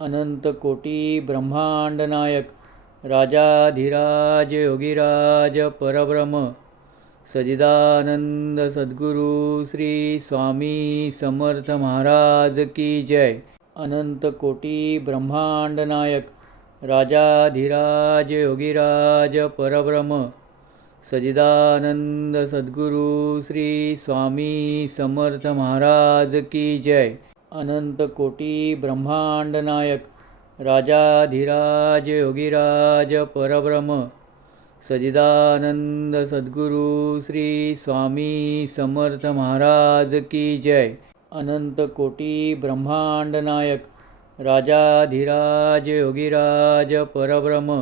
अनंत कोटी ब्रह्मांड नायक राजाधिराज योगीराज परब्रह्म सजिदानंद सद्गुरु श्री स्वामी समर्थ महाराज की जय। अनंत कोटी ब्रह्मांड नायक राजाधिराज योगीराज परब्रह्म सजिदानंद सद्गुरु श्री स्वामी समर्थ महाराज की जय। अनंत कोटी ब्रह्मांड नायक राजाधिराज योगीराज परब्रह्म सजिदानंद सद्गुरु श्री स्वामी समर्थ महाराज की जय। अनंत कोटी ब्रह्मांड नायक राजाधिराज योगीराज परब्रह्म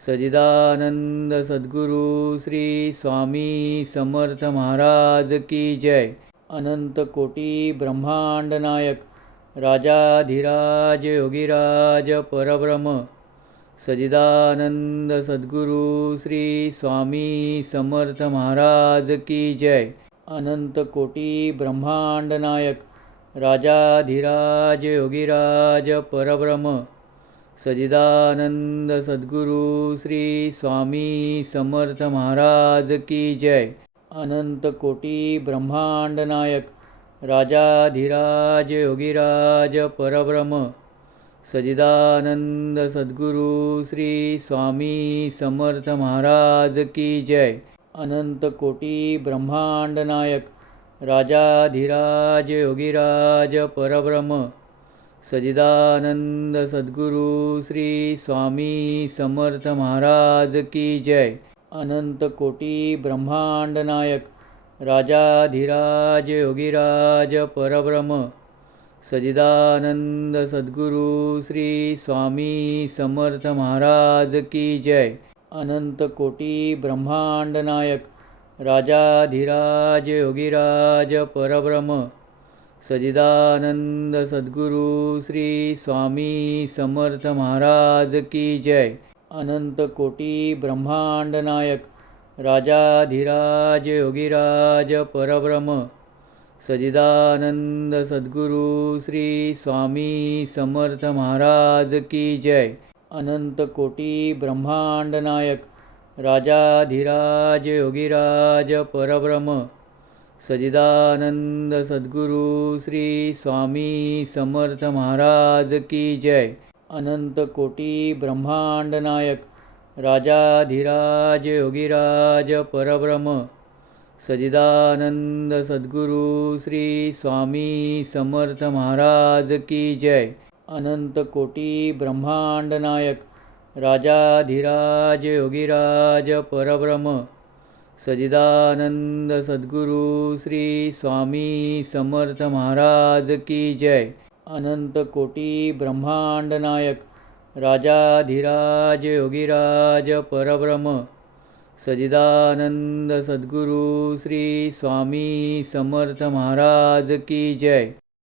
सजिदानंद सद्गुरु श्री स्वामी समर्थ महाराज की जय। अनंत कोटी ब्रह्मांड नायक राजाधिराज योगीराज परब्रह्म सजिदानंद सद्गुरु श्री स्वामी समर्थ महाराज की जय। अनंत कोटी ब्रह्मांड नायक राजाधिराज योगीराज परब्रह्म सजिदानंद सद्गुरु श्री स्वामी समर्थ महाराज की जय। अनंत कोटी ब्रह्मांड नायक राजाधिराज योगीराज परब्रह्म सजिदानंद सद्गुरु श्री स्वामी समर्थ महाराज की जय। अनंत कोटी ब्रह्मांड नायक राजाधिराज योगीराज परब्रह्म सजिदानंद सद्गुरु श्री स्वामी समर्थ महाराज की जय। अनंत कोटी ब्रह्मांड नायक राजाधिराज योगीराज परब्रह्म सजिदानंद सद्गुरु श्री स्वामी समर्थ महाराज की जय। अनंत कोटी ब्रह्मांड नायक राजाधिराज योगीराज परब्रह्म सजिदानंद सद्गुरु श्री स्वामी समर्थ महाराज की जय। अनंत कोटी ब्रह्मांड नायक राजाधिराज योगीराज परब्रह्म सजिदानंद सद्गुरु श्री स्वामी समर्थ महाराज की जय। अनंत कोटी ब्रह्मांड नायक राजाधिराज योगीराज परब्रह्म सजिदानंद सद्गुरु श्री स्वामी समर्थ महाराज की जय। अनंत कोटी ब्रह्मांड नायक राजाधिराज योगीराज परब्रह्म सजिदानंद सद्गुरु श्री स्वामी समर्थ महाराज की जय। अनंत कोटी ब्रह्मांड नायक राजाधिराज योगीराज परब्रह्म सजिदानंद सद्गुरु श्री स्वामी समर्थ महाराज की जय। अनंत कोटी ब्रह्मांड नायक राजाधिराज योगीराज परब्रह्म सजिदानंद सद्गुरु श्री स्वामी समर्थ महाराज की जय।